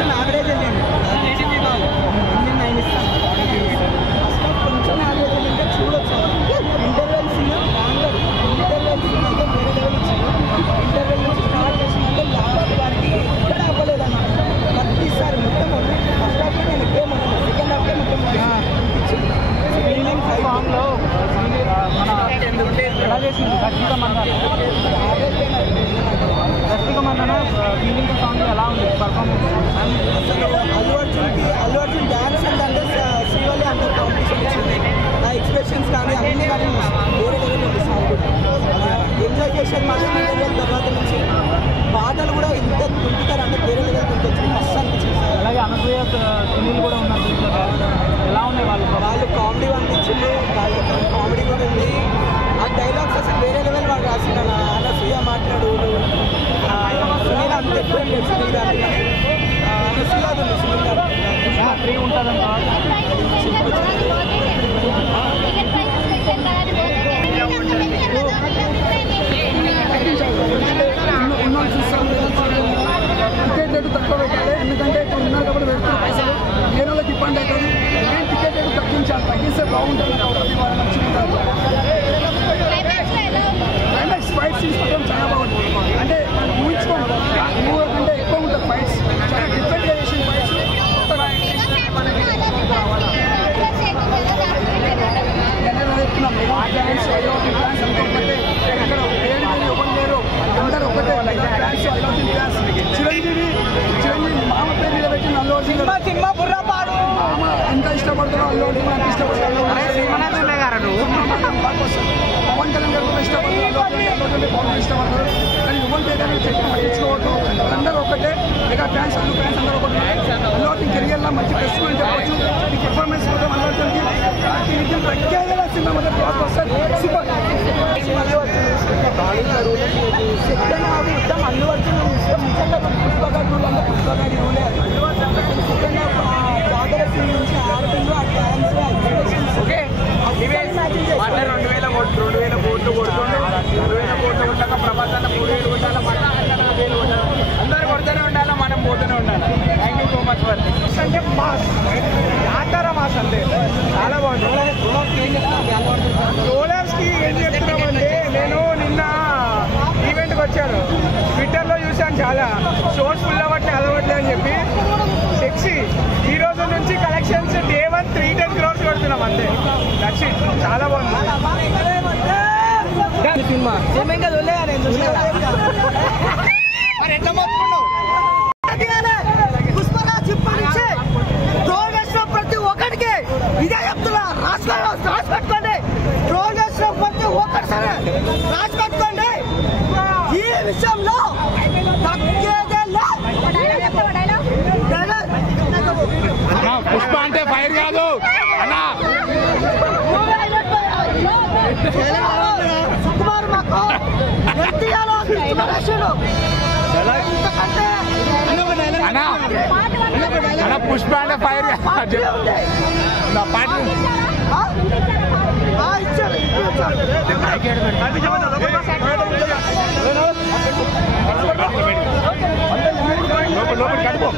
కొంచెం యావరేజ్ వెళ్ళింది. నేను 9 ఇస్తాను. ఫస్ట్ హాఫ్ కొంచెం యావరేజ్ వెళ్ళింటే చూడొచ్చు. ఇంటర్వెల్ సీన్ బాగా ఇంటర్వెల్ సీన్ అయితే వేరే లెవెల్ ఇచ్చారు. ఇంటర్వెల్ నుంచి స్టార్ట్ చేసినట్టే లాస్ట్ వారికి ఎక్కడ అవ్వలేదన్న ప్రతిసారి మొత్తం ఫస్ట్ హాఫ్ నేను ఎక్కువ సెకండ్ హాఫ్ మొత్తం సాంగ్లో ఎలా చేసింది రష్మిక మందన ఫీలింగ్ సాంగ్ ఎలా ఉంది పర్ఫార్మెన్స్? అసలు అల్లు అర్జున్ డ్యాన్స్ అంటే శ్రీవల్లి అంత కాంపిటీషన్ ఇచ్చింది. నా ఎక్స్ప్రెషన్స్ కానీ అన్నీ కానీ వేరే లెవెల్ ఉంది. సాంగ్ ఎంజాయ్ చేసేది మాత్రం లెవెల్ తర్వాత నుంచి పాటలు కూడా ఇంత తుంపుతారు అంటే వేరే లెవెల్ తుంపొచ్చు. మస్తు అనిపించింది. అలాగే అనసూయ సునీల్ కూడా ఉన్నారు దీంట్లో. ఎలా ఉన్నాయి వాళ్ళు కామెడీ అనిపించింది. కామెడీ కూడా ఉంది. ఆ డైలాగ్స్ అసలు వేరే లెవెల్ వాళ్ళు రాసిన అనసూయ మాట్లాడు సునీల్ అంత ఎక్కువ సునీల్ గారు అనసూయ ఉంది. సునీల్ గారు ఫ్రీ ఉంటుందంట. టికెట్ రేటు తక్కువ పెట్టాలి. ఎందుకంటే ఇక్కడ ఉన్నారు కాబట్టి పెడుతున్న పైసలు ఏ రోజులకు ఇబ్బంది అవుతుంది. నేను టికెట్ రేటు తగ్గించాలి. తగ్గిస్తే బాగుంటుంది. క్లైమాక్స్ ఫైట్ సీన్స్ మాత్రం చాలా బాగుంటుంది. అంటే ఊహించుకోండి మూవీ కంటే ఎక్కువ ఉంటుంది ఫైట్స్. చాలా డిఫరెంట్గా చేసిన ఫైట్స్. డ్యాన్స్ డ్యాన్స్ అనుకోకపోతే ఇక్కడ వేరు ఒకటి లేరు. అందరూ ఒకటే డ్యాన్స్ చిరంజీవి మామ పేరు మీద పెట్టిన అల్లు అర్జున్ సినిమా బుర్రా పాడు ఎంత ఇష్టపడతారో అల్లు అర్జున్ అంత ఇష్టపడతారు. పవన్ కళ్యాణ్ గారు కూడా ఇష్టపడతారు. పవన్ ఇష్టపడతారు. కానీ యువన్ పేరు పట్టించుకోవద్దు. అందరూ ఒకటే. మెగా ఫ్యాన్స్ అల్లు ఫ్యాన్స్ అందరూ ఒకటి. అల్లు అర్జున్ కెరియర్లో మంచి బెస్ట్ అని చెప్పవచ్చు. ఈ పర్ఫార్మెన్స్ కోసం అల్లు అర్జున్కి ప్రత్యేకంగా సినిమా మొదటి block buster super. Second half మొత్తం అల్లు అర్జున్ ఇష్టం. నిజంగా పుష్పగాడి రూలే అది. సెకండ్ హాఫ్ జాతర సీన్ నుంచి ఆర్టింగ్ ఆ డ్యాన్స్ ఎక్స్ప్రెషన్స్ 2000 కోట్లు కొడుతుండే 2000 కోట్లు కొట్టాక ప్రపంచాన్ని 3000 కొట్టాలి. అందరూ కొడుతూనే ఉండాలి. మనం పోతూనే ఉండాలి. Thank you so much for అంటే మాస్ జాతర మాస్ అంటే చాలా బాగుంటుంది. రోలర్స్కి ఏం చెప్తున్నామంటే నేను నిన్న ఈవెంట్కి వచ్చాను. ట్విట్టర్లో చూశాను చాలా షోస్ ఫుల్ అవ్వట్లే అలవట్లే అని చెప్పి. సెక్సీ ఈ రోజు నుంచి కలెక్షన్స్ Day 1 310 crores కొడుతున్నాం అంతే. That's it. చాలా బాగుంది సినిమా ఏమైనా వదిలేయా నేను మరి ఎట్లా మొత్తుకున్నావు? పుష్పరాజ్ ఇప్పటి నుంచి ట్రోల్ చేసిన ప్రతి ఒక్కరికి ఇదే చెప్తున్నా. రాసి పెట్టుకోండి. ట్రోల్ చేసిన ప్రతి ఒక్కరు సరే రాసి పెట్టుకోండి. ఈ విషయంలో పుష్ప అంటే ఫైర్ కాదు అన్నా. సుకుమార్ మాకు అన్నా పుష్ప అంటే ఫైర్ పాట లోపల కడుపు